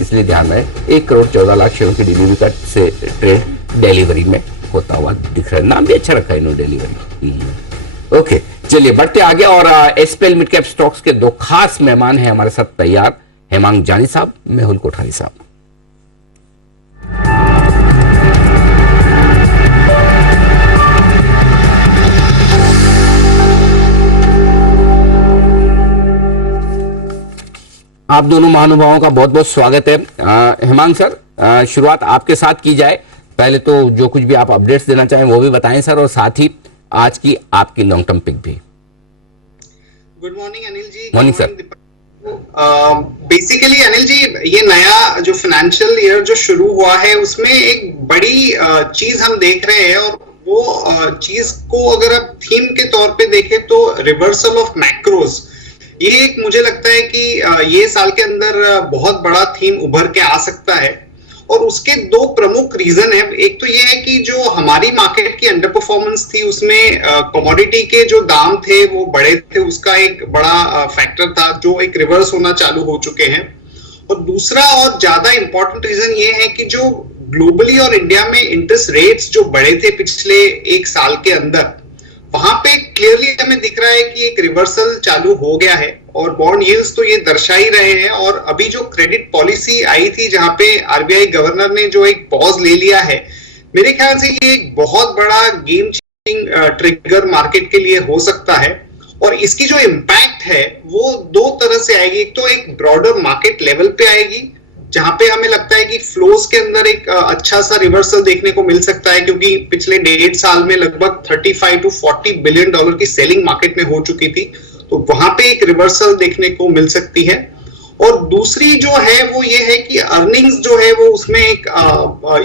इसलिए ध्यान रहे 1,14,00,000 शेयरों की डिलीवरी का से ट्रेड डिलीवरी में होता हुआ दिख रहा है। नाम भी अच्छा रखा है इन्होंने, डिलीवरी। ओके, चलिए बढ़ते आगे। और एसपीएल मिड कैप स्टॉक्स के दो खास मेहमान हैं हमारे साथ तैयार, हेमांग जानी साहब, मेहुल कोठारी साहब। आप दोनों महानुभावों का बहुत बहुत स्वागत है। हेमांग सर, शुरुआत आपके साथ की जाए। पहले तो जो कुछ भी आप अपडेट्स देना चाहें वो भी बताएं सर, और साथ ही आज की आपकी लॉन्ग टर्म पिक भी। Good morning Anil ji. Morning sir. Basically Anil ji, ये नया जो फाइनेंशियल ईयर जो शुरू हुआ है उसमें एक बड़ी चीज हम देख रहे हैं, और वो चीज को अगर आप थीम के तौर पे देखें तो रिवर्सल ऑफ मैक्रोज, ये एक मुझे लगता है कि ये साल के अंदर बहुत बड़ा थीम उभर के आ सकता है। और उसके दो प्रमुख रीजन है। एक तो ये है कि जो हमारी मार्केट की अंडर परफॉर्मेंस थी उसमें कमोडिटी के जो दाम थे वो बड़े थे, उसका एक बड़ा फैक्टर था जो एक रिवर्स होना चालू हो चुके हैं। और दूसरा और ज्यादा इंपॉर्टेंट रीजन ये है कि जो ग्लोबली और इंडिया में इंटरेस्ट रेट्स जो बढ़े थे पिछले एक साल के अंदर, वहां पे क्लियरली हमें दिख रहा है कि एक रिवर्सल चालू हो गया है, और बॉन्ड यील्ड्स तो ये दर्शा ही रहे हैं। और अभी जो क्रेडिट पॉलिसी आई थी जहां पे आरबीआई गवर्नर ने जो एक पॉज ले लिया है, मेरे ख्याल से ये एक बहुत बड़ा गेम चेंजिंग ट्रिगर मार्केट के लिए हो सकता है। और इसकी जो इम्पैक्ट है वो दो तरह से आएगी। एक तो एक ब्रॉडर मार्केट लेवल पे आएगी, जहां पे हमें लगता है कि फ्लोज के अंदर एक अच्छा सा रिवर्सल देखने को मिल सकता है, क्योंकि पिछले 1.5 साल में लगभग 35 to 40 बिलियन डॉलर की सेलिंग मार्केट में हो चुकी थी, तो वहां पे एक रिवर्सल देखने को मिल सकती है। और दूसरी जो है वो ये है कि अर्निंग्स जो है वो उसमें एक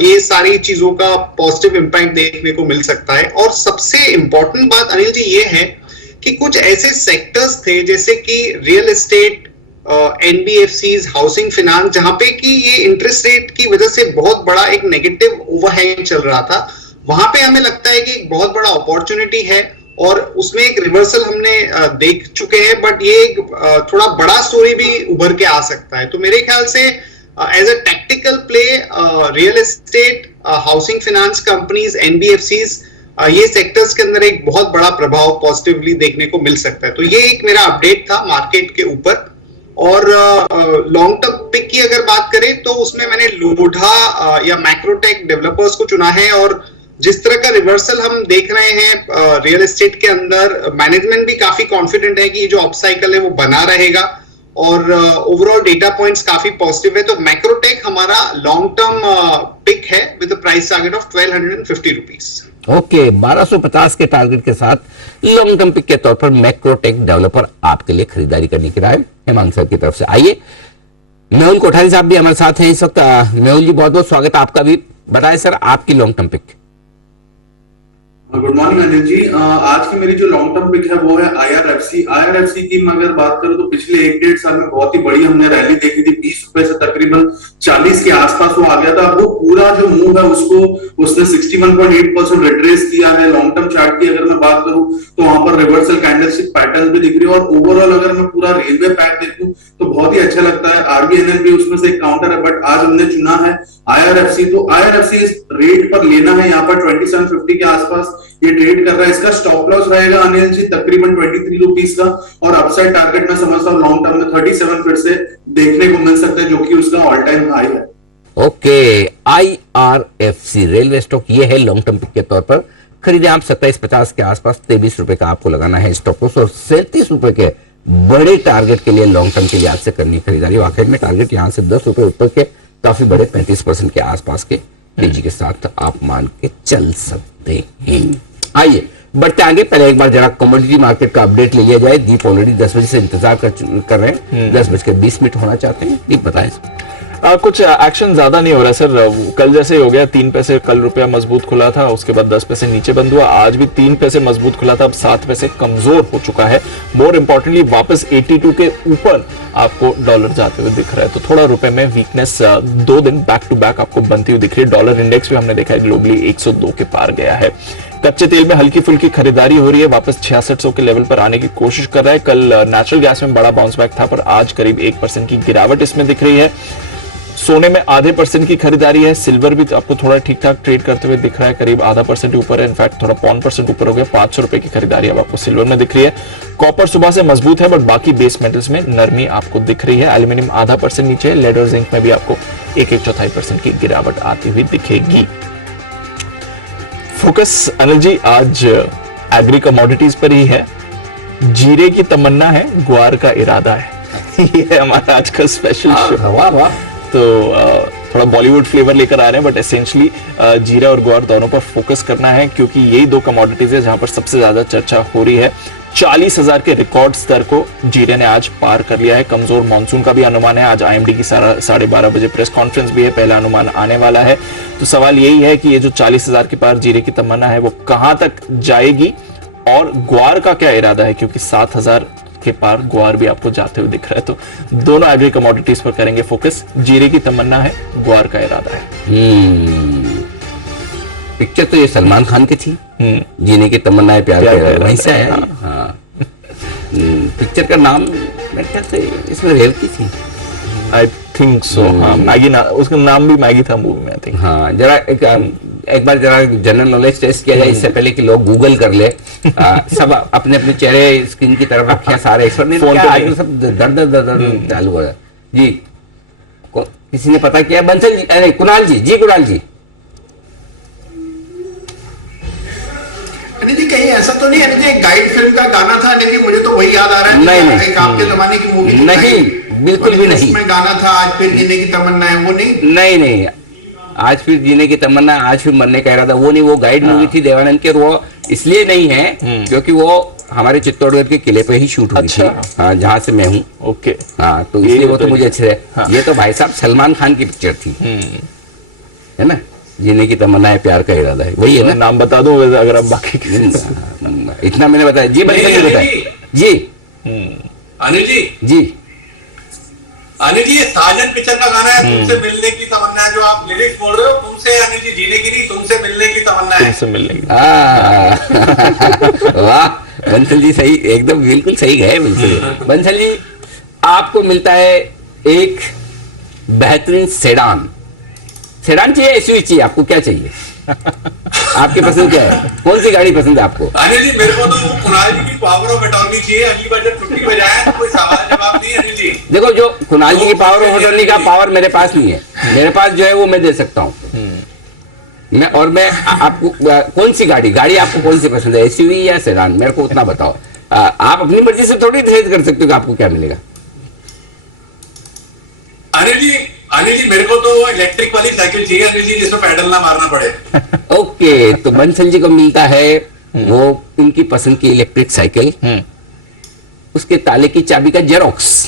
ये सारी चीजों का पॉजिटिव इंपैक्ट देखने को मिल सकता है। और सबसे इंपॉर्टेंट बात अनिल जी ये है कि कुछ ऐसे सेक्टर्स थे जैसे कि real estate, NBFCs, housing finance, जहां पे कि ये इंटरेस्ट रेट की वजह से बहुत बड़ा एक नेगेटिव ओवरहैंग चल रहा था, वहां पे हमें लगता है कि एक बहुत बड़ा अपॉर्चुनिटी है और उसमें एक रिवर्सल हमने देख चुके हैं। बट ये एक थोड़ा बड़ा स्टोरी भी उभर के आ सकता है। तो मेरे ख्याल से as a tactical play, real estate, housing finance companies, NBFCs, ये सेक्टर्स के अंदर एक बहुत बड़ा प्रभाव पॉजिटिवली देखने को मिल सकता है। तो ये एक मेरा अपडेट था मार्केट के ऊपर। और लॉन्ग टर्म पिक की अगर बात करें तो उसमें मैंने लोढ़ा या मैक्रोटेक डेवलपर्स को चुना है। और जिस तरह का रिवर्सल हम देख रहे हैं रियल एस्टेट के अंदर, मैनेजमेंट भी काफी कॉन्फिडेंट है कि जो अप साइकिल है वो बना रहेगा, और ओवरऑल डेटा पॉइंट्स काफी पॉजिटिव है। तो मैक्रोटेक हमारा लॉन्ग टर्म पिक है with price target of 1250 rupees. Okay, 1250 के टारगेट के साथ लॉन्ग टर्म पिक के तौर पर मैक्रोटेक डेवलपर आपके लिए खरीदारी करने की राय हेमांग सर की तरफ से। आइए, मेहुल कोठारी साहब भी हमारे साथ हैं इस वक्त। मेहुल जी, बहुत बहुत स्वागत है आपका भी। बताएं सर, आपकी long term pick. Good morning Anil ji. आज की मेरी जो लॉन्ग टर्म पिक है वो है आईआरएफसी। आईआरएफसी की मैं अगर बात करूं तो पिछले 1-1.5 साल में बहुत ही बड़ी हमने रैली देखी थी। 20 रुपए से तकरीबन 40 के आसपास वो आ गया था। वो पूरा जो मूव है उसको उसने 61.8% रिट्रेस किया है। लॉन्ग टर्म चार्ट की अगर मैं बात करूं तो वहां पर रिवर्सल कैंडलस्टिक पैटर्न भी दिख रही है। और ओवरऑल अगर मैं पूरा रेलवे पैक देखूं तो बहुत ही अच्छा लगता है। आरबीएनएल भी उसमें से एक काउंटर है, बट आज हमने चुना है आईआरएफसी। तो आईआरएफसी इस रेट पर लेना है, यहाँ पर 2750 के आसपास ये ट्रेड कर रहा है। इसका स्टॉप लॉस रहेगा अनिल जी तकरीबन 23 रुपीस का, और अपसाइड टारगेट मैं समझता हूँ लॉन्ग टर्म में 37 फिर से देखने को मिल सकता है, जो कि उसका ऑल टाइम हाई है। ओके, आईआरएफसी रेलवे स्टॉक ये है लॉन्ग टर्म पिक के तौर पर। खरीदे आप 2750 के आसपास, 23 रुपए का आपको लगाना है स्टॉप लॉस, और 37 रुपए के बड़े टारगेट के लिए लॉन्ग टर्म के लिए आज से करनी खरीदारी। वाकई में टारगेट यहां से 10 रुपए ऊपर के काफी बड़े 35% के आसपास के तेजी के साथ आप मान के चल सकते हैं। आइए बढ़ते आगे। पहले एक बार जरा कमोडिटी मार्केट का अपडेट ले लिया जाए। दीप ऑलरेडी 10 बजे से इंतजार कर रहे हैं, 10:20 होना चाहते हैं। दीप बताएं। कुछ एक्शन ज्यादा नहीं हो रहा है सर। कल जैसे ही हो गया, 3 पैसे कल रुपया मजबूत खुला था, उसके बाद 10 पैसे नीचे बंद हुआ। आज भी 3 पैसे मजबूत खुला था, अब 7 पैसे कमजोर हो चुका है। मोर इंपॉर्टेंटली वापस 82 के ऊपर आपको डॉलर जाते हुए दिख रहा है। तो थोड़ा रुपए में वीकनेस 2 दिन बैक टू बैक आपको बनती हुई दिख रही है। डॉलर इंडेक्स भी हमने देखा है ग्लोबली 102 के पार गया है। कच्चे तेल में हल्की फुल्की खरीदारी हो रही है, वापस 6600 के लेवल पर आने की कोशिश कर रहा है। कल नेचुरल गैस में बड़ा बाउंस बैक था, पर आज करीब 1% की गिरावट इसमें दिख रही है। सोने में आधे % की खरीदारी है। सिल्वर भी आपको थोड़ा ठीक ठाक ट्रेड करते हुए दिख रहा है, करीब आधा % ऊपर है, इनफैक्ट थोड़ा 0.5% ऊपर हो गया। 500 रुपए की खरीदारी अब आपको सिल्वर में दिख रही है। कॉपर सुबह से मजबूत है, बट बाकी बेस मेटल्स में नरमी आपको दिख रही है। एल्यूमिनियम आधा % नीचे है। लेड और जिंक में भी आपको 1.4% की गिरावट आती हुई दिखेगी। फोकस अनिल जी आज एग्री कमोडिटीज पर ही है। जीरे की तमन्ना है, ग्वार का इरादा है। ये हमारा आज का स्पेशल शो। वाह वाह। तो थोड़ा बॉलीवुड फ्लेवर लेकर आ रहे हैं, बट एसेंशियली जीरा और ग्वार दोनों पर फोकस करना है, क्योंकि यही दो कमोडिटीज है जहां पर सबसे ज्यादा चर्चा हो रही है। 40,000 के रिकॉर्ड स्तर को जीरे ने आज पार कर लिया है। कमजोर मानसून का भी अनुमान है। आज आईएमडी की 12:30 बजे प्रेस कॉन्फ्रेंस भी है, पहला अनुमान आने वाला है। तो सवाल यही है कि ये जो 40,000 के पार जीरे की तमन्ना है वो कहां तक जाएगी, और ग्वार का क्या इरादा है, क्योंकि 7,000 के पार ग्वार भी आपको जाते हुए दिख रहा है। तो दोनों एग्री कमोडिटीज पर करेंगे फोकस। जीरे की तमन्ना है, ग्वार का इरादा है। पिक्चर तो ये सलमान खान की थी, जीने की तमन्ना है, प्यार का इरादा, वहीं से आया। हाँ। पिक्चर का नाम मेरे ख्याल से इसमें रेल की थी, आई थिंक सो। हाँ, मैगी उसका नाम भी मैगी था मूवी में, आई थिंक। हाँ, जरा एक बार जरा जनरल नॉलेज टेस्ट किया जाए इससे पहले कि लोग गूगल कर ले। सब अपने अपने चेहरे स्क्रीन की तरफ रखे, सारे एक्सपर्ट फोन पे आजकल सब दर्द चालू हो रहा है जी। किसी ने पता किया? बंसल जी, अरे कुणाल जी, कुणाल जी। अनिल जी कहीं ऐसा तो नहीं है? अनिल जी, गाइड फिल्म का गाना था अनिल जी, मुझे तो वही याद आ रहा है। नहीं, एक आपके जमाने की मूवी नहीं, बिल्कुल भी नहीं। उसमें गाना था आज फिर जीने की तमन्ना है, वो नहीं? नहीं, आज फिर जीने की तमन्ना, आज फिर मरने का इरादा, वो नहीं। वो गाइड मूवी थी देवानंद की, और वो इसलिए नहीं है क्योंकि वो हमारे चित्तौड़गढ़ के किले पे ही शूट हुई थी। हाँ, जहाँ से मैं हूँ। ओके। हाँ, तो इसलिए वो तो मुझे अच्छे है। ये तो भाई साहब सलमान खान की पिक्चर थी, है ना। जीने की तमन्ना है, प्यार का इरादा है, वही है ना। नाम बता दूं अगर आप बाकी इतना मैंने बताया जी। बताया जी। अनिल जी, जी अनिल जी, ये साजन पिक्चर का गाना है, तुमसे मिलने की तमन्ना है, जो आप लिरिक्स बोल रहे हो, तुमसे अनिल जी जीने की नहीं, तुमसे मिलने की तमन्ना है। तुमसे मिलने की। वाह बंसल जी, सही, एकदम बिल्कुल सही गए बंसल जी। आपको मिलता है एक बेहतरीन सेडान चाहिए, एसयूवी चाहिए, आपको क्या चाहिए? आपकी पसंद क्या है? कौन सी गाड़ी पसंद है आपको? अनिल जी, मेरे को तो कुणाल जी की पावर ऑफ अटॉर्नी चाहिए। अगली बार जब छुट्टी पे जाए तो कोई सवाल जवाब नहीं। अनिल जी, देखो, जो कुणाल जी की पावर ऑफ अटॉर्नी का पावर मेरे पास नहीं है। मेरे पास जो है वो मैं दे सकता हूँ। मैं आपको कौन सी गाड़ी आपको कौन सी पसंद है, एसयूवी या सेडान? मेरे को उतना बताओ। आप अपनी मर्जी से थोड़ी डिसाइड कर सकते हो कि आपको क्या मिलेगा। अनिल जी, मेरे को तो इलेक्ट्रिक वाली साइकिल चाहिए अनिल जी, जिसमें पैडल ना मारना पड़े। ओके, तो बंसल जी को मिलता है वो उनकी पसंद की इलेक्ट्रिक साइकिल, उसके ताले की चाबी का जेरोक्स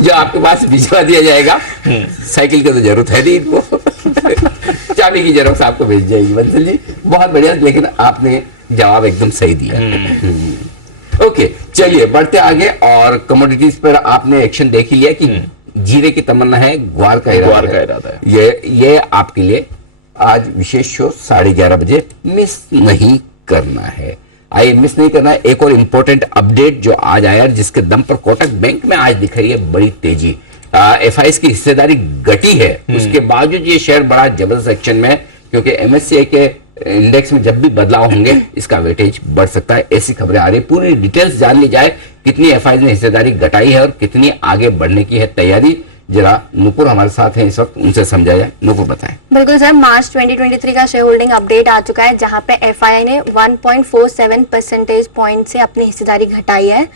जो आपके पास भिजवा दिया जाएगा। साइकिल की तो जरूरत है नहीं इनको। चाबी की जेरोक्स आपको भेज जाएगी बंसल जी। बहुत बढ़िया, लेकिन आपने जवाब एकदम सही दिया। ओके, चलिए बढ़ते आगे। और कमोडिटीज पर आपने एक्शन देख ही लिया कि जीरे की तमन्ना है, ग्वार का इरादा है। ये आपके लिए आज विशेष शो 11:30 बजे मिस नहीं करना है। आइए, मिस नहीं करना है। एक और इंपॉर्टेंट अपडेट जो आज आया, जिसके दम पर कोटक बैंक में आज दिख रही है बड़ी तेजी। एफआईएस की हिस्सेदारी घटी है, उसके बावजूद ये शेयर बड़ा जबरदस्त एक्शन में है, क्योंकि एमएससीआई के इंडेक्स में जब भी बदलाव होंगे इसका वेटेज बढ़ सकता है। ऐसी खबरें आ रही। पूरी डिटेल्स जान ली जाए, कितनी एफआईआई ने हिस्सेदारी घटाई है और कितनी आगे बढ़ने की है तैयारी। जरा नुपुर हमारे साथ हैं इस वक्त, उनसे समझा जाए। नुपुर बताएं। बिल्कुल सर, मार्च 2023 का शेयर होल्डिंग अपडेट आ चुका है, जहां पे एफआईआई ने 1.47 परसेंटेज पॉइंट से अपनी हिस्सेदारी घटाई है,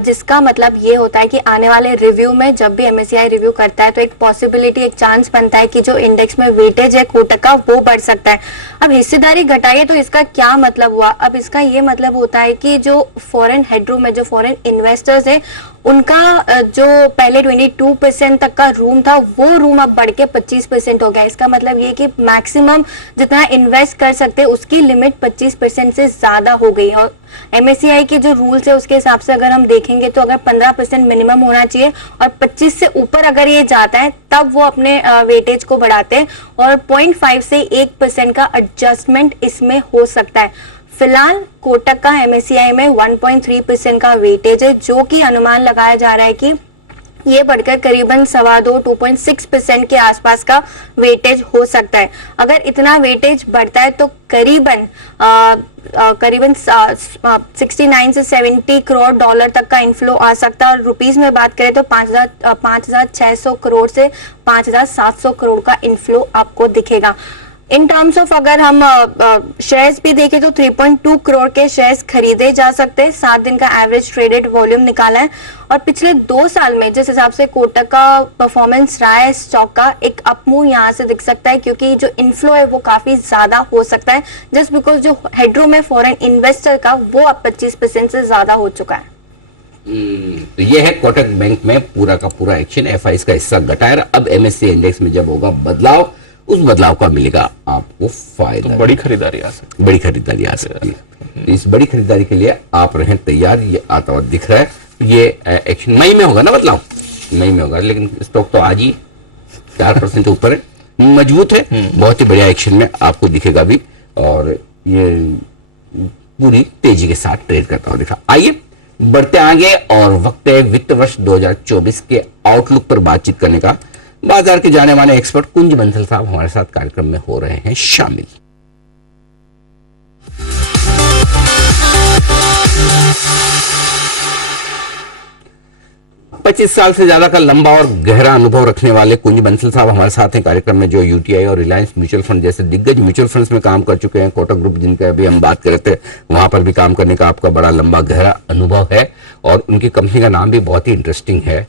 जिसका मतलब ये होता है कि आने वाले रिव्यू में जब भी एमएससीआई रिव्यू करता है तो एक पॉसिबिलिटी, एक चांस बनता है कि जो इंडेक्स में वेटेज है कोटक का वो बढ़ सकता है। अब हिस्सेदारी घटाई है तो इसका क्या मतलब हुआ? अब इसका ये मतलब होता है कि जो फॉरेन हेडरूम है, जो फॉरेन इन्वेस्टर्स है, उनका जो पहले 22% तक का रूम था वो रूम अब बढ़ के 25% हो गया। इसका मतलब ये कि मैक्सिमम जितना इन्वेस्ट कर सकते हैं उसकी लिमिट 25% से ज्यादा हो गई। और एमएससीआई के जो रूल्स है उसके हिसाब से अगर हम देखेंगे तो अगर 15% मिनिमम होना चाहिए और 25 से ऊपर अगर ये जाता है तब वो अपने वेटेज को बढ़ाते हैं, और 0.5 से 1% का एडजस्टमेंट इसमें हो सकता है। फिलहाल कोटक का एमएससीआई में 1.3% का वेटेज है, जो कि अनुमान लगाया जा रहा है कि ये बढ़कर करीबन 2.6% के आसपास का वेटेज हो सकता है। अगर इतना वेटेज बढ़ता है तो करीबन 69 से 70 करोड़ डॉलर तक का इनफ्लो आ सकता है, और रुपीस में बात करें तो 5,600 करोड़ से 5,700 करोड़ का इनफ्लो आपको दिखेगा। इन टर्म्स ऑफ अगर हम शेयर्स भी देखें तो 3.2 करोड़ के शेयर्स खरीदे जा सकते हैं। 7 दिन का एवरेज ट्रेडेड वॉल्यूम निकाला है, और पिछले 2 साल में जिस हिसाब से कोटक का परफॉर्मेंस रहा है स्टॉक का, एक अपमूव यहाँ से दिख सकता है, क्योंकि जो इनफ्लो है वो काफी ज्यादा हो सकता है, जस्ट बिकॉज जो हेडरूम है फॉरेन इन्वेस्टर का वो अब 25% से ज्यादा हो चुका है। तो ये है कोटक बैंक में पूरा का पूरा एक्शन, एफआई का हिस्सा घटा है। अब एमएससी इंडेक्स में जब होगा बदलाव, उस बदलाव का मिलेगा आपको फायदा। तो बड़ी खरीदारी आ सकती बड़ी खरीदारी आ सकती है। इस बड़ी खरीदारी के लिए आप रहें तैयार। ये आता हुआ दिख रहा है, ये एक्शन मई में होगा ना, बदलाव मई में होगा, लेकिन स्टॉक तो आज ही 4% ऊपर है, मजबूत है, बहुत ही बढ़िया एक्शन में आपको दिखेगा भी, और ये पूरी तेजी के साथ ट्रेड करता हुआ दिखा। आइए बढ़ते आगे, और वक्त है वित्त वर्ष 2024 के आउटलुक पर बातचीत करने का। बाजार के जाने माने एक्सपर्ट कुंज बंसल साहब हमारे साथ कार्यक्रम में हो रहे हैं शामिल। 25 साल से ज्यादा का लंबा और गहरा अनुभव रखने वाले कुंज बंसल साहब हमारे साथ हैं कार्यक्रम में, जो यूटीआई और रिलायंस म्यूचुअल फंड जैसे दिग्गज म्यूचुअल फंड्स में काम कर चुके हैं। कोटक ग्रुप जिनका अभी हम बात कर रहे थे, वहां पर भी काम करने का आपका बड़ा लंबा गहरा अनुभव है, और उनकी कंपनी का नाम भी बहुत ही इंटरेस्टिंग है,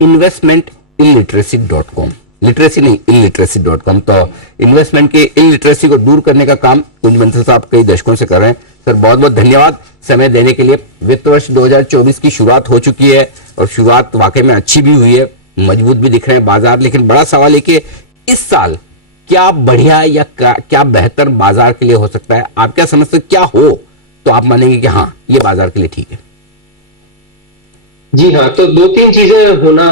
investmentiliteracy.com। लिटरेसी नहीं, इलिटरेसी.com। तो इन्वेस्टमेंट की इलिटरेसी को दूर करने का काम कुंज बंसल साहब कई दशकों से कर रहे हैं। सर बहुत बहुत धन्यवाद समय देने के लिए। वित्त वर्ष 2024 की शुरुआत हो चुकी है, और शुरुआत वाकई में अच्छी भी हुई है, मजबूत भी दिख रहे हैं बाजार, लेकिन बड़ा सवाल है कि इस साल क्या बढ़िया या क्या बेहतर बाजार के लिए हो सकता है? आप क्या समझते, क्या हो तो आप मानेंगे कि हाँ ये बाजार के लिए ठीक है? जी हाँ, तो 2-3 चीजें होना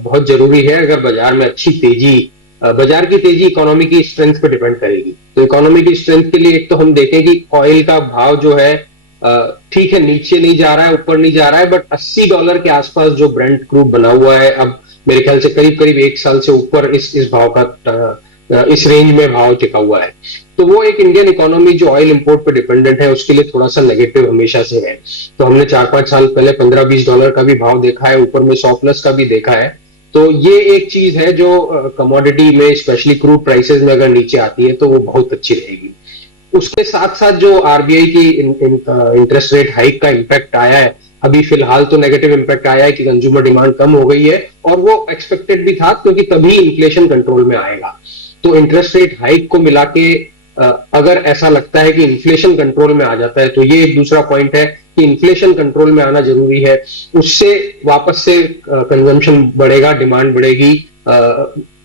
बहुत जरूरी है। अगर बाजार में अच्छी तेजी, बाजार की तेजी इकोनॉमी की स्ट्रेंथ पे डिपेंड करेगी। तो इकोनॉमी की स्ट्रेंथ के लिए एक तो हम देखें कि ऑयल का भाव जो है ठीक है, नीचे नहीं जा रहा है, ऊपर नहीं जा रहा है, बट $80 के आसपास जो ब्रेंट क्रूड बना हुआ है, अब मेरे ख्याल से करीब करीब 1 साल से ऊपर इस भाव का, इस रेंज में भाव टिका हुआ है। तो वो एक इंडियन इकोनॉमी जो ऑयल इंपोर्ट पे डिपेंडेंट है, उसके लिए थोड़ा सा नेगेटिव हमेशा से है। तो हमने 4-5 साल पहले $15-20 का भी भाव देखा है, ऊपर में 100+ का भी देखा है। तो ये एक चीज है जो कमोडिटी में, स्पेशली क्रूड प्राइसेस में अगर नीचे आती है तो वो बहुत अच्छी रहेगी। उसके साथ साथ जो आरबीआई की इंटरेस्ट रेट हाइक का इम्पैक्ट आया है, अभी फिलहाल तो नेगेटिव इम्पैक्ट आया है कि कंज्यूमर डिमांड कम हो गई है, और वो एक्सपेक्टेड भी था, क्योंकि तभी इन्फ्लेशन कंट्रोल में आएगा। तो इंटरेस्ट रेट हाइक को मिला के अगर ऐसा लगता है कि इन्फ्लेशन कंट्रोल में आ जाता है, तो ये एक दूसरा पॉइंट है कि इन्फ्लेशन कंट्रोल में आना जरूरी है। उससे वापस से कंजम्पशन बढ़ेगा, डिमांड बढ़ेगी,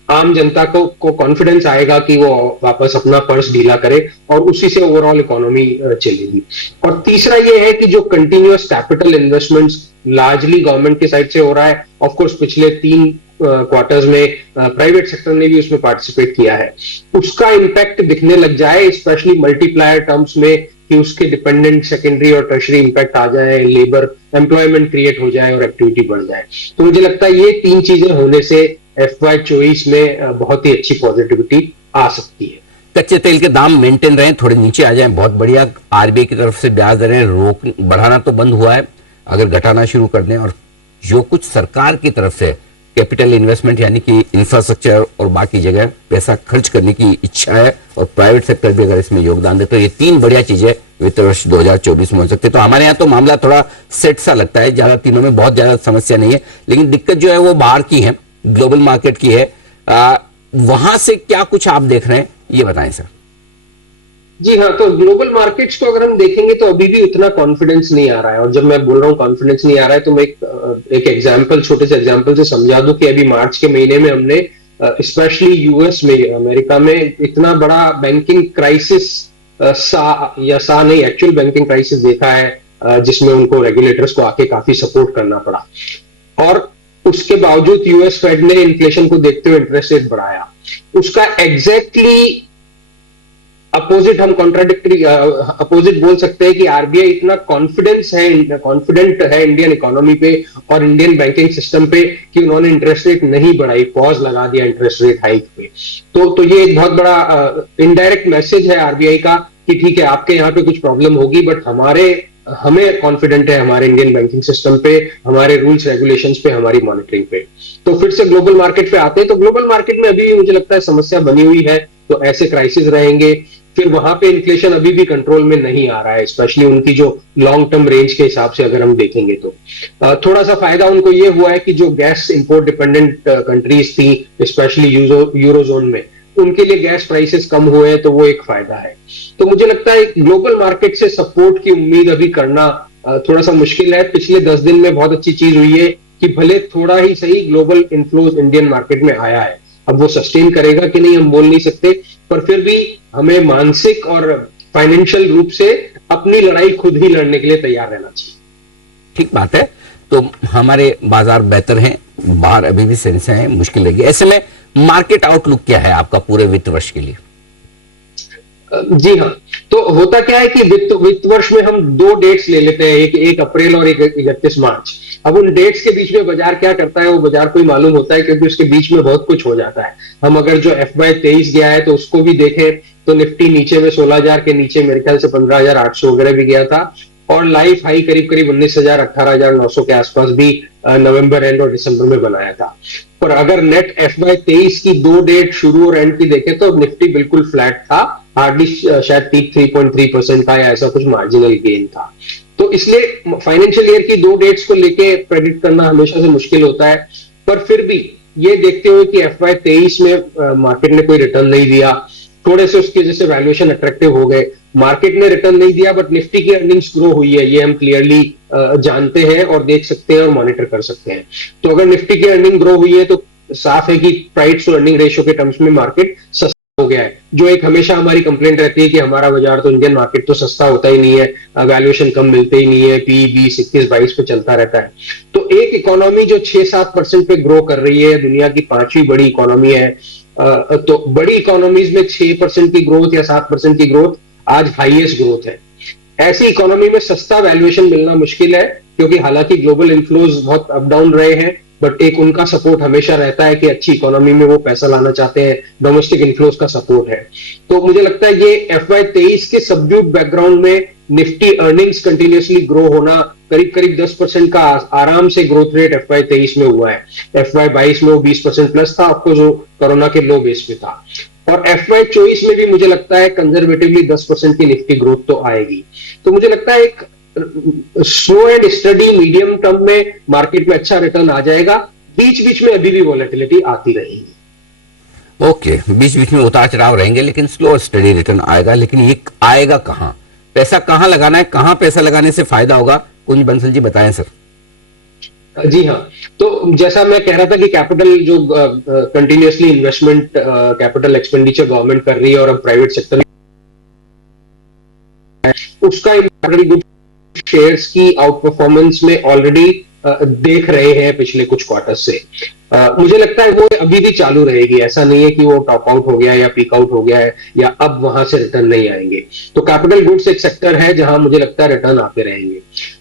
आम जनता को कॉन्फिडेंस आएगा कि वो वापस अपना पर्स ढीला करे, और उसी से ओवरऑल इकोनॉमी चलेगी। और तीसरा ये है कि जो continuous capital investments largely government के साइड से हो रहा है, ऑफ कोर्स पिछले 3 क्वार्टर्स में प्राइवेट सेक्टर ने भी उसमें पार्टिसिपेट किया है, उसका इम्पैक्ट दिखने लग जाए, स्पेशली मल्टीप्लायर टर्म्स में, कि उसके डिपेंडेंट सेकेंडरी और टर्शरी इम्पैक्ट आ जाए, लेबर एम्प्लॉयमेंट क्रिएट हो जाए और एक्टिविटी बढ़ जाए। तो मुझे लगता है ये 3 चीजें होने से FY24 में बहुत ही अच्छी पॉजिटिविटी आ सकती है। कच्चे तेल के दाम मेंटेन रहे, थोड़े नीचे आ जाए, बहुत बढ़िया। आरबीआई की तरफ से ब्याज दरें बढ़ाना तो बंद हुआ है, अगर घटाना शुरू कर दें, और जो कुछ सरकार की तरफ से कैपिटल इन्वेस्टमेंट यानी कि इंफ्रास्ट्रक्चर और बाकी जगह पैसा खर्च करने की इच्छा है, और प्राइवेट सेक्टर भी अगर इसमें योगदान दे, तो ये 3 बढ़िया चीजें वित्त वर्ष 2024 में हो सकती है। तो हमारे यहाँ तो मामला थोड़ा सेट सा लगता है, ज्यादा तीनों में बहुत ज्यादा समस्या नहीं है, लेकिन दिक्कत जो है वो बाहर की है, ग्लोबल मार्केट की है। वहां से क्या कुछ आप देख रहे हैं, ये बताएं सर। जी हाँ, तो ग्लोबल मार्केट्स को अगर हम देखेंगे तो अभी भी उतना कॉन्फिडेंस नहीं आ रहा है। और जब मैं बोल रहा हूँ कॉन्फिडेंस नहीं आ रहा है, तो मैं एक एग्जांपल, छोटे से एग्जांपल से समझा दूं कि अभी मार्च के महीने में हमने स्पेशली यूएस में, अमेरिका में इतना बड़ा banking crisis actual banking crisis देखा है, जिसमें उनको रेगुलेटर्स को आके काफी सपोर्ट करना पड़ा। और उसके बावजूद यूएस फेड ने इन्फ्लेशन को देखते हुए इंटरेस्ट रेट बढ़ाया। उसका एग्जैक्टली अपोजिट हम कॉन्ट्राडिक्टरी अपोजिट बोल सकते हैं कि आरबीआई इतना कॉन्फिडेंट है इंडियन इकोनॉमी पे और इंडियन बैंकिंग सिस्टम पे कि उन्होंने इंटरेस्ट रेट नहीं बढ़ाई, पॉज लगा दिया इंटरेस्ट रेट हाइक पे। तो ये एक बहुत बड़ा इनडायरेक्ट मैसेज है आरबीआई का कि ठीक है आपके यहाँ पे कुछ प्रॉब्लम होगी, बट हमें कॉन्फिडेंट है हमारे इंडियन बैंकिंग सिस्टम पे, हमारे रूल्स रेगुलेशंस पे, हमारी मॉनिटरिंग पे। तो फिर से ग्लोबल मार्केट पे आते हैं, तो ग्लोबल मार्केट में अभी भी मुझे लगता है समस्या बनी हुई है, तो ऐसे क्राइसिस रहेंगे। फिर वहां पे इन्फ्लेशन अभी भी कंट्रोल में नहीं आ रहा है, स्पेशली उनकी जो लॉन्ग टर्म रेंज के हिसाब से अगर हम देखेंगे तो थोड़ा सा फायदा उनको ये हुआ है कि जो गैस इंपोर्ट डिपेंडेंट कंट्रीज थी, स्पेशली यूरोजोन में, उनके लिए गैस प्राइसेस कम हुए हैं, तो वो एक फायदा है। तो मुझे लगता है ग्लोबल मार्केट से सपोर्ट की उम्मीद अभी करना थोड़ा सा मुश्किल है। पिछले 10 दिन में बहुत अच्छी चीज हुई है कि भले थोड़ा ही सही ग्लोबल इन्फ्लोज इंडियन मार्केट में आया है, अब वो सस्टेन करेगा कि नहीं हम बोल नहीं सकते, पर फिर भी हमें मानसिक और फाइनेंशियल रूप से अपनी लड़ाई खुद ही लड़ने के लिए तैयार रहना चाहिए। ठीक बात है। तो हमारे बाजार बेहतर हैं, बाहर अभी भी समस्याएं हैं, मुश्किल रहेगी। ऐसे में मार्केट आउटलुक क्या है आपका पूरे वित्त वर्ष के लिए? जी हाँ, तो होता क्या है कि वित्त वर्ष में हम 2 डेट्स ले लेते हैं, एक अप्रैल और एक 31 मार्च। अब उन डेट्स के बीच में बाजार क्या करता है वो बाजार को ही मालूम होता है, क्योंकि उसके बीच में बहुत कुछ हो जाता है। हम अगर जो FY23 गया है तो उसको भी देखें तो निफ्टी नीचे में 16,000 के नीचे मेरे ख्याल से 15,800 वगैरह भी गया था, और लाइफ हाई करीब 19,000 18,900 के आसपास भी नवंबर एंड और दिसंबर में बनाया था। पर अगर नेट FY23 की 2 डेट शुरू और एंड की देखें तो निफ्टी बिल्कुल फ्लैट था, हार्डली शायद 3.3% का या ऐसा कुछ मार्जिनल गेन था। तो इसलिए फाइनेंशियल ईयर की 2 डेट्स को लेके प्रेडिक्ट करना हमेशा से मुश्किल होता है, पर फिर भी ये देखते हुए कि FY23 में मार्केट ने कोई रिटर्न नहीं दिया, थोड़े से उसके जैसे वैल्यूएशन अट्रैक्टिव हो गए, मार्केट ने रिटर्न नहीं दिया बट निफ्टी की अर्निंग्स ग्रो हुई है, ये हम क्लियरली जानते हैं और देख सकते हैं और मॉनिटर कर सकते हैं। तो अगर निफ्टी की अर्निंग ग्रो हुई है तो साफ है कि प्राइस टू अर्निंग रेशियो के टर्म्स में मार्केट सस्ता हो गया है, जो एक हमेशा हमारी कंप्लेंट रहती है कि हमारा बाजार तो इंडियन मार्केट तो सस्ता होता ही नहीं है, वैल्यूएशन कम मिलते ही नहीं है, पी 20 21 22 पे चलता रहता है। तो एक इकोनॉमी जो 6-7% पे ग्रो कर रही है, दुनिया की 5वीं बड़ी इकोनॉमी है, तो बड़ी इकोनॉमीज में 6% की ग्रोथ या 7% की ग्रोथ आज हाईएस्ट ग्रोथ है। ऐसी इकोनॉमी में सस्ता वैल्यूएशन मिलना मुश्किल है, क्योंकि हालांकि ग्लोबल इन्फ्लोज बहुत अप डाउन रहे हैं, बट एक उनका सपोर्ट हमेशा रहता है कि अच्छी इकोनॉमी में वो पैसा लाना चाहते हैं, डोमेस्टिक इन्फ्लोज का सपोर्ट है। तो मुझे लगता है ये FY23 के सबड्यूड बैकग्राउंड में निफ्टी अर्निंग्स कंटिन्यूसली ग्रो होना, करीब 10% का आराम से ग्रोथ रेट FY23 में हुआ है। FY22 में वो 20% प्लस था, आपको जो कोरोना के लो बेस पे था, और FY24 में भी मुझे लगता है कंजर्वेटिवली 10% की निफ्टी ग्रोथ तो आएगी। तो मुझे लगता है एक slow and study medium term में मार्केट में अच्छा रिटर्न आ जाएगा, बीच बीच में अभी भी वॉलेटिलिटी आती रहेगी। ओके, बीच बीच में उतार चढ़ाव रहेंगे, लेकिन स्लो और स्टडी रिटर्न आएगा। लेकिन ये आएगा कहां, पैसा कहां लगाना है, कहां पैसा लगाने से फायदा होगा, कुंज बंसल जी बताएं सर। जी हाँ, तो जैसा मैं कह रहा था कि कैपिटल जो continuously investment capital expenditure government कर रही है और अब प्राइवेट सेक्टर उसका गुड शेयर्स की आउट परफॉर्मेंस में ऑलरेडी देख रहे हैं पिछले कुछ क्वार्टर से। मुझे लगता है वो अभी भी चालू रहेगी, ऐसा नहीं है कि वो टॉप आउट हो गया या पीक आउट हो गया है या अब वहां से रिटर्न नहीं आएंगे। तो कैपिटल गुड्स एक सेक्टर है जहां मुझे लगता है रिटर्न आते रहेंगे।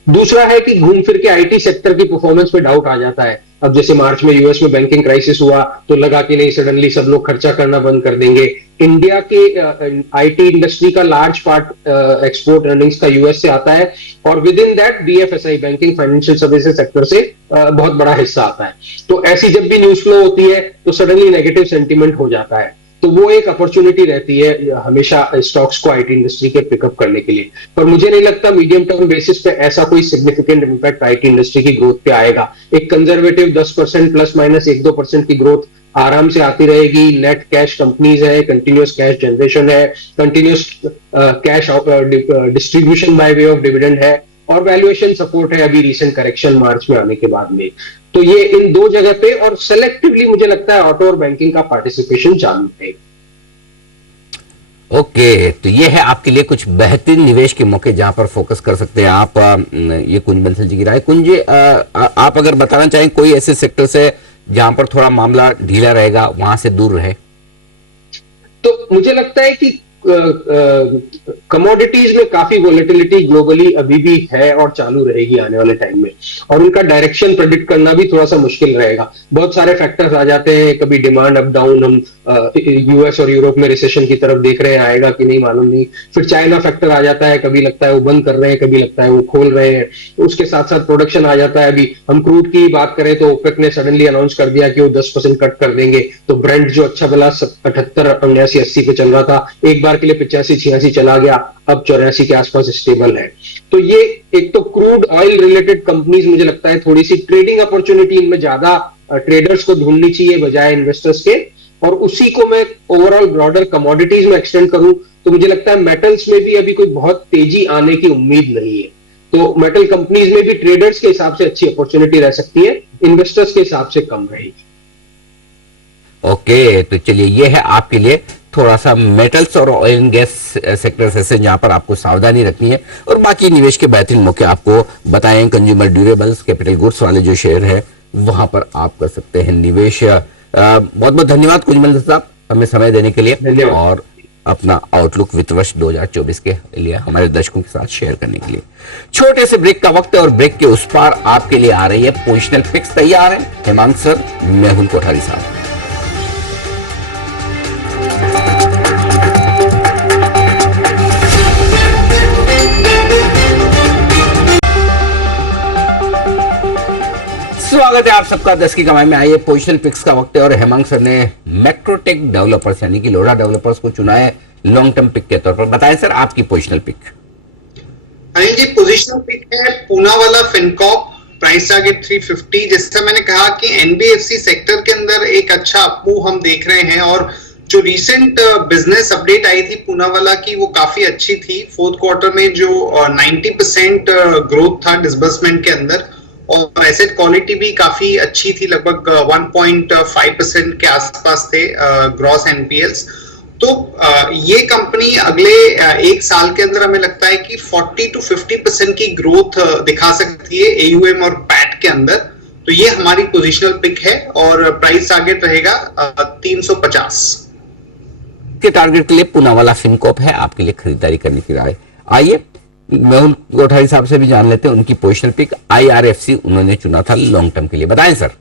दूसरा है कि घूम फिर के आईटी सेक्टर की परफॉर्मेंस पे डाउट आ जाता है। अब जैसे मार्च में यूएस में बैंकिंग क्राइसिस हुआ तो लगा कि नहीं सडनली सब लोग खर्चा करना बंद कर देंगे। इंडिया के आईटी इंडस्ट्री का लार्ज पार्ट एक्सपोर्ट अर्निंग्स का यूएस से आता है, और with in that BFSI banking financial services sector से बहुत बड़ा हिस्सा आता है। तो ऐसी जब भी न्यूज फ्लो होती है तो सडनली नेगेटिव सेंटीमेंट हो जाता है, तो वो एक अपॉर्चुनिटी रहती है हमेशा स्टॉक्स को आईटी इंडस्ट्री के पिकअप करने के लिए। पर मुझे नहीं लगता मीडियम टर्म बेसिस पे ऐसा कोई सिग्निफिकेंट इंपैक्ट आईटी इंडस्ट्री की ग्रोथ पे आएगा। एक कंजर्वेटिव 10% प्लस माइनस 1-2% की ग्रोथ आराम से आती रहेगी। नेट कैश कंपनीज है, कंटिन्यूस कैश जनरेशन है, continuous cash distribution by way of dividend है, और वैल्यूएशन सपोर्ट है अभी रिसेंट करेक्शन मार्च में आने के बाद में। तो ये इन 2 जगह पे, और सेलेक्टिवली मुझे लगता है ऑटो और बैंकिंग का पार्टिसिपेशन चालू है। ओके, तो ये है आपके लिए कुछ बेहतरीन निवेश के मौके जहां पर फोकस कर सकते हैं आप। ये कुंज बंसल जी की राय। कुंज, आप अगर बताना चाहें कोई ऐसे सेक्टर से जहां पर थोड़ा मामला ढीला रहेगा, वहां से दूर रहे। तो मुझे लगता है कि कमोडिटीज में काफी वोलेटिलिटी ग्लोबली अभी भी है और चालू रहेगी आने वाले टाइम में, और उनका डायरेक्शन प्रेडिक्ट करना भी थोड़ा सा मुश्किल रहेगा। बहुत सारे फैक्टर्स आ जाते हैं, कभी डिमांड अप डाउन, हम यूएस और यूरोप में रिसेशन की तरफ देख रहे हैं, आएगा कि नहीं मालूम नहीं। फिर चाइना फैक्टर आ जाता है, कभी लगता है वो बंद कर रहे हैं, कभी लगता है वो खोल रहे हैं। उसके साथ साथ प्रोडक्शन आ जाता है। अभी हम क्रूड की बात करें तो ओपेक ने सडनली अनाउंस कर दिया कि वो 10% कट कर देंगे, तो ब्रेंट जो अच्छा भला 78, 79, 80 पे चल रहा था, एक बार के लिए 85, 86 चला गया, अब 84 के आसपास स्टेबल है। तो ये एक तो क्रूड ऑयल रिलेटेड कंपनीज, मुझे लगता है थोड़ी सी ट्रेडिंग अपॉर्चुनिटी इनमें ज्यादा ट्रेडर्स को ढूंढनी चाहिए बजाय इन्वेस्टर्स के। और उसी को मैं ओवरऑल ब्रॉडर कमोडिटीज में एक्सटेंड करूं तो मुझे लगता है मेटल्स में भी अभी कोई बहुत तेजी आने की उम्मीद नहीं है। तो मेटल कंपनीज में भी ट्रेडर्स के हिसाब से अच्छी अपॉर्चुनिटी रह सकती है, इन्वेस्टर्स के हिसाब से कम रहेगी। ओके, तो चलिए ये है आपके लिए थोड़ा सा मेटल्स और ऑयल एंड गैस सेक्टर्स ऐसे जहां पर आपको सावधानी रखनी है, और बाकी निवेश के बेहतरीन मौके आपको बताएं। कंज्यूमर ड्यूरेबल्स, कैपिटल गुड्स वाले जो शेयर है वहां पर आप कर सकते हैं निवेश। बहुत बहुत धन्यवाद कुलमंद साहब हमें समय देने के लिए, धन्यवाद। और अपना आउटलुक वित्त वर्ष 2024 के लिए हमारे दर्शकों के साथ शेयर करने के लिए। छोटे से ब्रेक का वक्त है और ब्रेक के उस पार आपके लिए आ रही है पोजिशनल पिक्स। तैयार है हेमंत सर, मेहुल कोठारी साहब। स्वागत है आप सबका 10 की कमाई में। आइए पोजिशनल पिक्स का वक्त है और हेमंत सर ने मैक्रोटेक डेवलपर्स यानी कि लोढ़ा डेवलपर्स को चुना है लॉन्ग टर्म पिक के तौर पर। बताएं सर आपकी positional pick. Anil ji, positional pick है पूना वाला फिनकॉप, प्राइस टारगेट 350। जैसा मैंने कहा कि एनबीएफसी सेक्टर के अंदर एक अच्छा अपमूव हम देख रहे हैं, और जो रीसेंट बिजनेस अपडेट आई थी पूना वाला की वो काफी अच्छी थी। फोर्थ क्वार्टर में जो 90% ग्रोथ था डिसबर्समेंट के अंदर, और एसेट क्वालिटी भी काफी अच्छी थी, लगभग 1.5% के आसपास थे ग्रॉस एनपीएल्स। तो ये कंपनी अगले एक साल के अंदर हमें लगता है कि 40 to 50% की ग्रोथ दिखा सकती है एयूएम और पैट के अंदर। तो ये हमारी पोजीशनल पिक है और प्राइस टारगेट रहेगा 350 के टारगेट के लिए पूना वाला फिनकॉप है आपके लिए खरीदारी करने की राय। आइए मेहुल कोठारी साहब से भी जान लेते हैं उनकी पोजिशनल पिक। आईआरएफसी उन्होंने चुना था लॉन्ग टर्म के लिए। बताएं सर।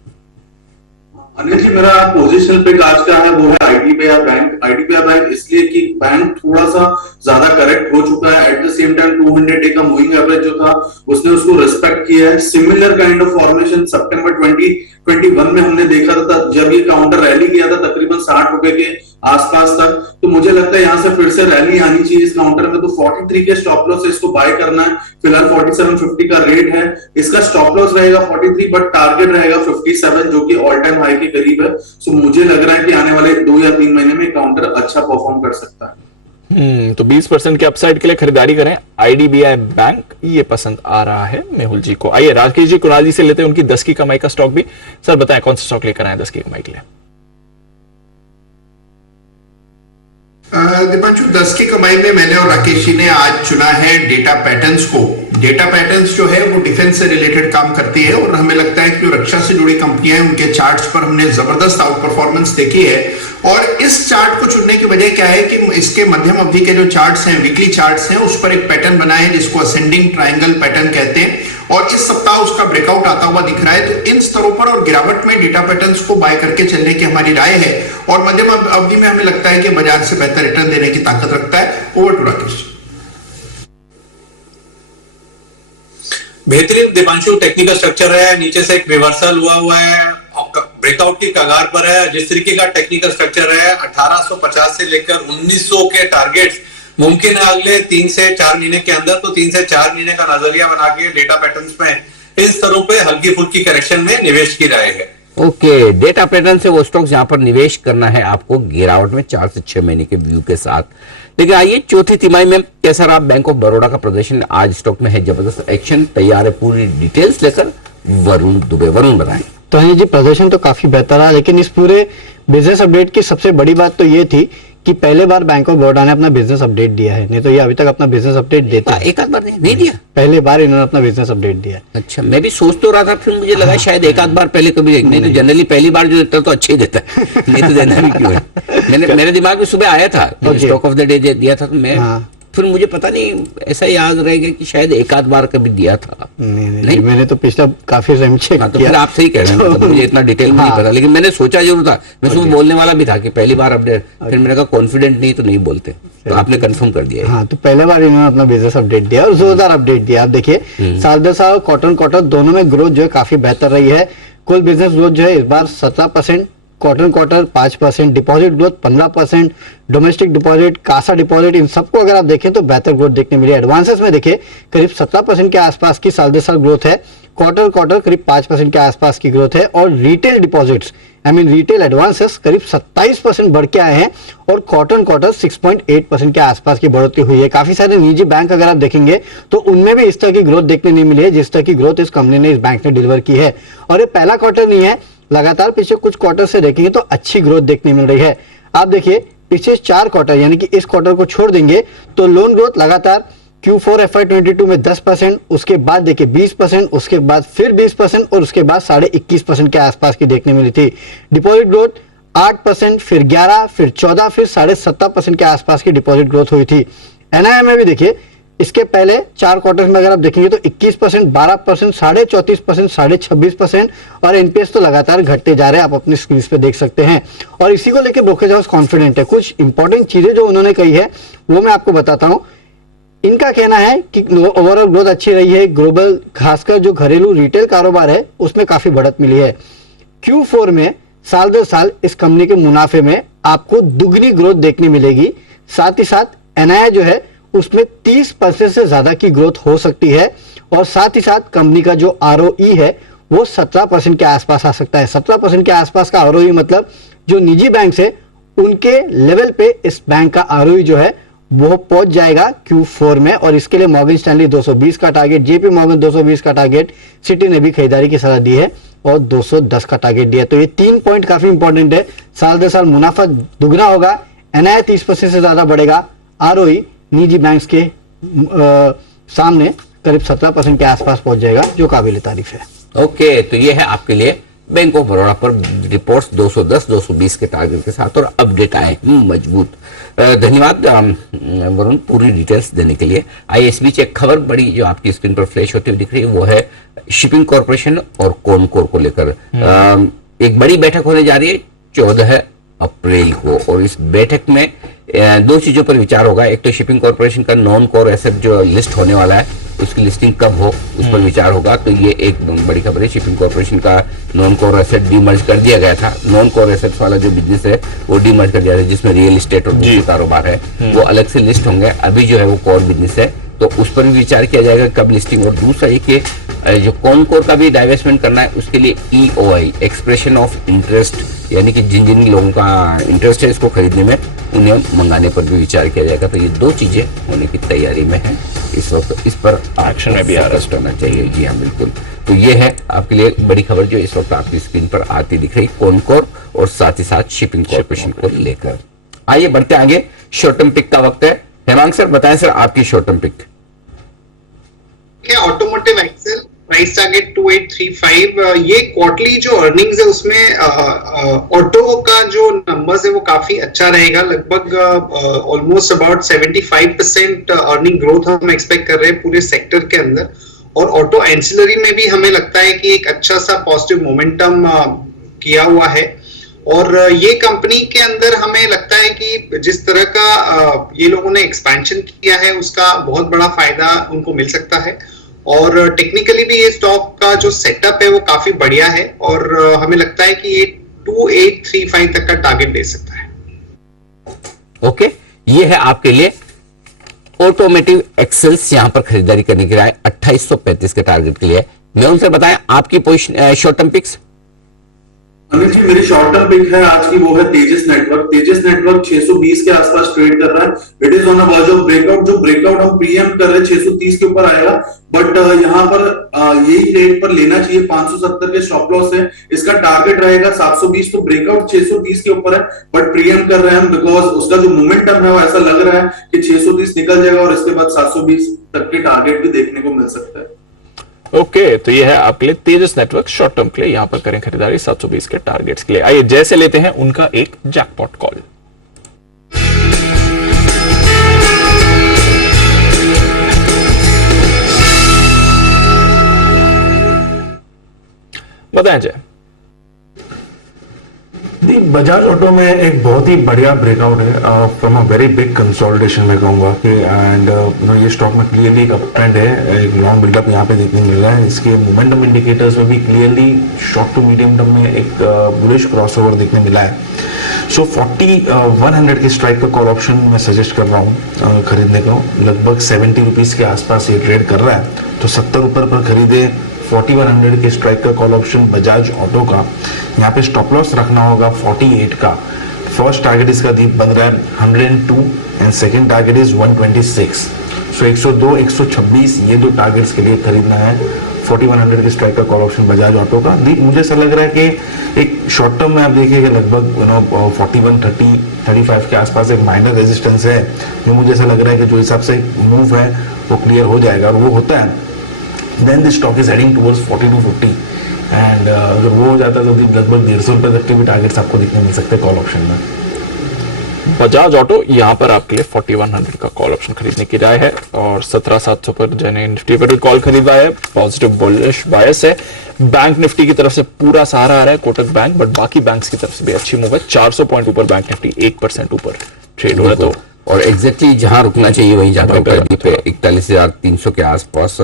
अनिल जी, मेरा पोजीशनल पिक आज का है वो है आईडीबीआई बैंक। आईडीबीआई बैंक इसलिए कि बैंक थोड़ा सा ज्यादा करेक्ट हो चुका है। At the same time 200 day का मूविंग एवरेज जो था उसने उसको रिस्पेक्ट किया है। सिमिलर काइंड ऑफ फॉर्मेशन सितंबर 2021 में हमने देखा था, जब ये काउंटर रैली किया था तकरीबन 60 रुपए के आसपास तक। तो मुझे लगता है यहाँ से फिर से रैली आनी चाहिए इस काउंटर में। तो 43 के स्टॉप लॉस से इसको बाय करना है। फिलहाल 4750 का रेट है, इसका स्टॉप लॉस रहेगा 43, बट टारगेट रहेगा 57 जो कि ऑल टाइम हाई के करीब है। सो मुझे लग रहा है कि आने वाले 2 या 3 महीने में काउंटर अच्छा परफॉर्म कर सकता है। तो 20% के अपसाइड के लिए खरीदारी करें आईडीबीआई बैंक, ये पसंद आ रहा है मेहुल जी को। आइए राकेश जी कुणाल जी से लेते हैं उनकी 10 की कमाई का स्टॉक भी। सर बताएं कौन सा स्टॉक लेकर आए 10 की कमाई के लिए। दीपांशु, 10 की कमाई में मैंने और राकेश जी ने आज चुना है डेटा पैटर्न्स को। डेटा पैटर्न्स जो है वो डिफेंस से रिलेटेड काम करती है, और हमें लगता है कि जो रक्षा से जुड़ी कंपनियां हैं उनके चार्ट्स पर हमने जबरदस्त आउट परफॉर्मेंस देखी है। और इस चार्ट को चुनने की वजह क्या है कि इसके मध्यम अवधि के जो चार्ट्स हैं, वीकली चार्ट्स हैं, उस पर एक पैटर्न बना है जिसको असेंडिंग ट्रायंगल पैटर्न कहते हैं, और इस सप्ताह उसका ब्रेकआउट आता हुआ दिख रहा है। तो इन स्तरों पर और गिरावट में डेटा पैटर्न्स को बाय करके चलने की हमारी राय है, और मध्यम अवधि में हमें लगता है कि बाजार से बेहतर रिटर्न देने की ताकत रखता है। Over to Rakesh. बेहतरीन दीपांशु, टेक्निकल स्ट्रक्चर है, नीचे से एक रिवर्सल हुआ है, ब्रेकआउट की कगार पर है। जिस तरीके का टेक्निकल स्ट्रक्चर है, 1850 से लेकर 1900 के टारगेट्स मुमकिन है अगले 3 से 4 महीने के अंदर। तो 3 से 4 महीने का नजरिया बना के डेटा पैटर्न्स में इन स्तरों पे हल्की फुल्की करेक्शन में निवेश की राय है। ओके, डेटा पैटर्न से वो स्टॉक जहां पर निवेश करना है आपको गिरावट में 4 से 6 महीने के व्यू के साथ। लेकिन आइए चौथी तिमाही में कैसा रहा बैंक ऑफ बड़ौदा का प्रदर्शन। आज स्टॉक में है जबरदस्त एक्शन। तैयार है पूरी डिटेल्स लेकर वरुण दुबे। वरुण बताएं। तो अनिल जी, प्रदर्शन तो काफी बेहतर रहा, लेकिन इस पूरे बिजनेस अपडेट की सबसे बड़ी बात तो ये थी कि पहले बार बैंक ऑफ बड़ौदा ने अपना बिजनेस अपडेट दिया है, नहीं तो ये अभी तक अपना बिजनेस अपडेट देता है। एक आध बार नहीं दिया, पहले बार इन्होंने अपना बिजनेस अपडेट दिया है। अच्छा, मैं भी सोच तो रहा था, फिर मुझे लगा शायद एक आध बार पहले कभी नहीं तो जनरली पहली बार जो देता है तो अच्छे ही देता है, नहीं तो देना भी क्यों है। मेरे दिमाग में सुबह आया था स्टॉक ऑफ द डे दिया था, तो मैं फिर मुझे पता नहीं ऐसा याद रहेगा कि शायद एक आध बार कभी दिया था। नहीं, मैंने तो पिछला काफी टाइम चेक तो फिर आप सही कह रहे हैं, मतलब मुझे इतना डिटेल में नहीं पता, लेकिन मैंने सोचा जरूर था, मैं सुबह बोलने वाला भी था कि पहली बार अपडेट, फिर मैंने कहा कॉन्फिडेंट नहीं तो नहीं बोलते, तो आपने कंफर्म कर दिया। हाँ, तो पहले बार इन्होंने अपना बिजनेस अपडेट दिया और जोरदार अपडेट दिया। आप देखिए साल दर साल क्वार्टर दोनों में ग्रोथ जो है काफी बेहतर रही है। कुल बिजनेस ग्रोथ जो है इस बार 17%, quarter 5%, deposit growth 15%, domestic deposit, CASA deposit, इन सबको अगर आप देखें तो बेहतर ग्रोथ देखने मिली है। एडवांसेस में देखिए करीब 17% के आसपास की साल दर साल ग्रोथ है, क्वार्टर करीब 5% के आसपास की ग्रोथ है, और रिटेल डिपॉजिट्स रिटेल एडवांसेस करीब 27% बढ़ के आए हैं, और क्वार्टर 6.8% के आसपास की बढ़ोतरी हुई है। काफी सारे निजी बैंक अगर आप देखेंगे तो उनमें भी इस तरह की ग्रोथ देखने नहीं मिली है जिस तरह की ग्रोथ इस कंपनी ने, इस बैंक ने डिलीवर की है। और ये पहला क्वार्टर नहीं है, लगातार पिछले कुछ क्वार्टर से देखेंगे तो अच्छी ग्रोथ देखने मिल रही है। आप देखिए पिछले 4 क्वार्टर यानी कि इस क्वार्टर को छोड़ देंगे तो लोन ग्रोथ लगातार Q4 FY22 में 10%, उसके बाद देखिए 20%, उसके बाद फिर 20% और उसके बाद 21.5% के आसपास की देखने मिली थी। डिपॉजिट ग्रोथ 8%, फिर 11, फिर 14, फिर 7.5% के आसपास की डिपॉजिट ग्रोथ हुई थी। NII में भी देखिए इसके पहले 4 क्वार्टर्स में अगर आप देखेंगे तो 21%, 12%, 34%, 26%, और एनपीएस तो लगातार घटते जा रहे हैं, आप अपनी स्क्रीन पे देख सकते हैं। और इसी को लेकर ब्रोकरेज हाउस कॉन्फिडेंट है। कुछ इंपॉर्टेंट चीजें जो उन्होंने कही है वो मैं आपको बताता हूं। इनका कहना है कि ओवरऑल ग्रोथ अच्छी रही है, ग्लोबल खासकर जो घरेलू रिटेल कारोबार है उसमें काफी बढ़त मिली है। Q4 में साल दर साल इस कंपनी के मुनाफे में आपको दुगनी ग्रोथ देखने मिलेगी, साथ ही साथ NII जो है उसमें 30% से ज्यादा की ग्रोथ हो सकती है, और साथ ही साथ कंपनी का जो ROE है वो 17% के आसपास आ सकता है। 17% के आसपास का ROE मतलब जो निजी बैंक है उनके लेवल पे इस बैंक का ROE जो है वो पहुंच जाएगा Q4 में, और इसके लिए मॉर्गन स्टैनली 220 का टारगेट, JP मॉर्गन 220 का टारगेट, सिटी ने भी खरीदारी की सलाह दी है और 210 का टारगेट दिया। तो ये 3 पॉइंट काफी इंपॉर्टेंट है। साल दर साल मुनाफा दुगना होगा, NII 30% से ज्यादा बढ़ेगा, ROE निजी बैंक्स के सामने करीब 17% के आसपास पहुंच जाएगा, जो काबिल तारीफ है। ओके, तो ये है आपके लिए बैंक ऑफ बड़ौदा पर रिपोर्ट्स 210, 220 के टारगेट के साथ, और अपडेट आए मजबूत। धन्यवाद वरुण पूरी डिटेल्स देने के लिए। ISB एक खबर बड़ी जो आपकी स्क्रीन पर फ्लैश होती हुई दिख रही है वो है शिपिंग कॉर्पोरेशन और कॉनकोर को लेकर एक बड़ी बैठक होने जा रही है 14 अप्रैल को, और इस बैठक में 2 चीजों पर विचार होगा। एक तो शिपिंग कॉर्पोरेशन का नॉन कोर एसेट जो लिस्ट होने वाला है उसकी लिस्टिंग कब हो उस पर विचार होगा। तो ये एक बड़ी खबर है। शिपिंग कॉर्पोरेशन का नॉन कोर एसेट डीमर्ज कर दिया गया था। नॉन कोर एसेट्स वाला जो बिजनेस है वो डीमर्ज कर दिया था, जिसमें रियल एस्टेट और दूसरे कारोबार है वो अलग से लिस्ट होंगे। अभी जो है वो कोर बिजनेस है, तो उस पर भी विचार किया जाएगा कब लिस्टिंग। और दूसरा ये कि जो कॉनकोर का भी डाइवेस्टमेंट करना है उसके लिए EOI एक्सप्रेशन ऑफ इंटरेस्ट, यानी कि जिन जिन लोगों का इंटरेस्ट है इसको खरीदने में उन्हें मंगाने पर भी विचार किया जाएगा। तो ये 2 चीजें होने की तैयारी में है इस वक्त, इस पर एक्शन में भी फोकस्ड होना चाहिए। जी हाँ, बिल्कुल। तो ये है आपके लिए बड़ी खबर जो इस वक्त आपकी स्क्रीन पर आती दिख रही, कॉनकोर और साथ ही साथ शिपिंग कॉर्पोरेशन को लेकर। आइए बढ़ते आगे, शॉर्ट टर्म पिक का वक्त है। हेमांग सर बताएं सर आपकी short term pick. Automotive Axle price target 2835। ये क्वार्टरली जो अर्निंग्स है उसमें ऑटो का जो नंबर्स है वो काफी अच्छा रहेगा। लगभग ऑलमोस्ट अबाउट 75% अर्निंग ग्रोथ हम एक्सपेक्ट कर रहे हैं पूरे सेक्टर के अंदर। और ऑटो एंसिलरी में भी हमें लगता है कि एक अच्छा सा पॉजिटिव मोमेंटम किया हुआ है। और ये कंपनी के अंदर हमें लगता है कि जिस तरह का ये लोगों ने एक्सपेंशन किया है उसका बहुत बड़ा फायदा उनको मिल सकता है। और टेक्निकली भी ये स्टॉक का जो सेटअप है वो काफी बढ़िया है, और हमें लगता है कि ये 2835 तक का टारगेट दे सकता है। ओके, ये है आपके लिए ऑटोमेटिव एक्सेल्स यहां पर खरीदारी करने की राय 2835 के टारगेट के लिए। मैं उनसे बताएं आपकी position short term picks. Anil ji, मेरी शॉर्ट टर्म पिक है आज की, वो है तेजस नेटवर्क। तेजस नेटवर्क 620 के आसपास ट्रेड कर रहा है। It is on a verge of breakout. जो ब्रेकआउट हम प्रीएम्प्ट कर रहे हैं 630 के ऊपर आएगा, बट यहाँ पर यही ट्रेड पर लेना चाहिए। 570 के स्टॉप लॉस है, इसका टारगेट रहेगा 720। तो ब्रेकआउट 630 के ऊपर है, बट प्रीएम्प्ट कर रहे हैं हम बिकॉज उसका जो मोमेंटम है वो ऐसा लग रहा है कि 630 निकल जाएगा और इसके बाद 720 तक के टारगेट भी देखने को मिल सकता है। ओके, तो ये है आपके लिए तेजस नेटवर्क शॉर्ट टर्म के लिए। यहां पर करें खरीदारी 720 के टारगेट्स के लिए। आइए जैसे लेते हैं उनका एक जैकपॉट कॉल। बताएं जय। बजाज ऑटो में एक बहुत ही बढ़िया ब्रेकआउट है from a very big consolidation मैं कहूँगा कि एंड ये स्टॉक में क्लियरली एक अप ट्रेंड है, एक लॉन्ग बिल्डअप यहाँ पे देखने मिल रहा है। इसके मोमेंटम इंडिकेटर्स में भी clearly short to medium term में एक बुलिश क्रॉसओवर देखने मिला है। सो 4100 के स्ट्राइक का कॉल ऑप्शन मैं सजेस्ट कर रहा हूँ खरीदने को। लगभग 70 रुपीज के आसपास ये ट्रेड कर रहा है, तो 70 ऊपर पर खरीदे। 4100 के स्ट्राइक का कॉल ऑप्शन बजाज ऑटो का, यहाँ पे स्टॉप लॉस रखना होगा 48 का। फर्स्ट टारगेट इसका दीप बन रहा है 102 एंड सेकंड टारगेट इज 126। सो 102 126 ये दो टारगेट्स के लिए खरीदना है 4100 के स्ट्राइक का कॉल ऑप्शन बजाज ऑटो का। दीप मुझे ऐसा लग रहा है कि एक शॉर्ट टर्म में आप देखिएगा लगभग 41 35 के आसपास एक माइनर रेजिस्टेंस है, जो मुझे ऐसा लग रहा है कि जो हिसाब से मूव है वो क्लियर हो जाएगा। और वो होता है then the stock is heading towards 40 to 50 and अगर वो हो जाता है तो लगभग 150 रुपए तक के भी टारगेट्स आपको दिखने मिल सकते हैं कॉल ऑप्शन में। बजाज ऑटो यहाँ पर आपके लिए 4100 का कॉल ऑप्शन खरीदने की राय है और 17700 पर जैने निफ्टी पर कॉल खरीदा है। पॉजिटिव बुलिश बायस है। बैंक निफ्टी की तरफ से पूरा सहारा आ रहा है कोटक बैंक, बट बाकी बैंक्स की तरफ से भी अच्छी मूव है। 400 पॉइंट ऊपर बैंक निफ्टी 1% ऊपर ट्रेड हो रहा है। तो और एग्जैक्टली जहां रुकना चाहिए वहीं जाकर 41,300 के आसपास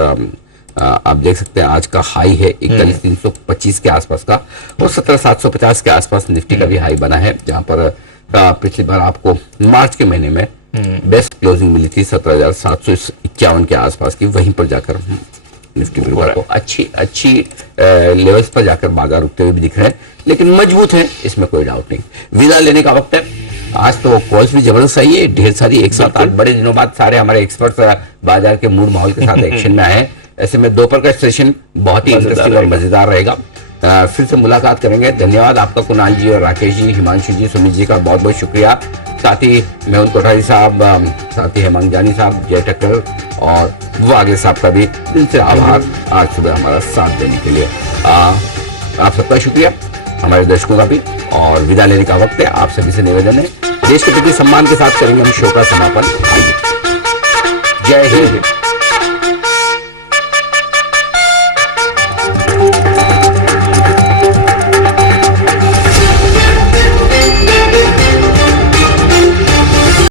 आप देख सकते हैं। आज का हाई है 41,325 के आसपास का और 17,750 के आसपास निफ्टी का भी हाई बना है, जहां पर पिछली बार आपको मार्च के महीने में बेस्ट क्लोजिंग मिली थी 17,751 के आसपास की। वहीं पर जाकर निफ्टी को अच्छी लेवल्स पर जाकर बाजार रुकते हुए भी दिख रहे हैं, लेकिन मजबूत है, इसमें कोई डाउट नहीं। विदा लेने का वक्त है। आज तो कॉल्स भी जबरदस्त आई है, ढेर सारी एक साथ। आज बड़े दिनों बाद सारे हमारे एक्सपर्ट्स बाजार के मूड माहौल के साथ एक्शन में आए हैं। ऐसे में दोपहर का सेशन बहुत ही इंटरेस्टिंग और मजेदार रहेगा। फिर से मुलाकात करेंगे। धन्यवाद आपका कुणाल जी और राकेश जी, हिमांशु जी, सुमित जी का बहुत बहुत शुक्रिया। साथ ही मेहुल कोठारी साहब, साथ ही हेमंत जानी साहब, जय ठक्कर और वागले साहब का भी दिल से आभार आज सुबह हमारा साथ देने के लिए। आप सबका शुक्रिया, हमारे दर्शकों का भी। और विदा लेने का वक्त है। आप सभी से निवेदन है, देश के प्रति सम्मान के साथ करेंगे हम शो का समापन। जय हिंद।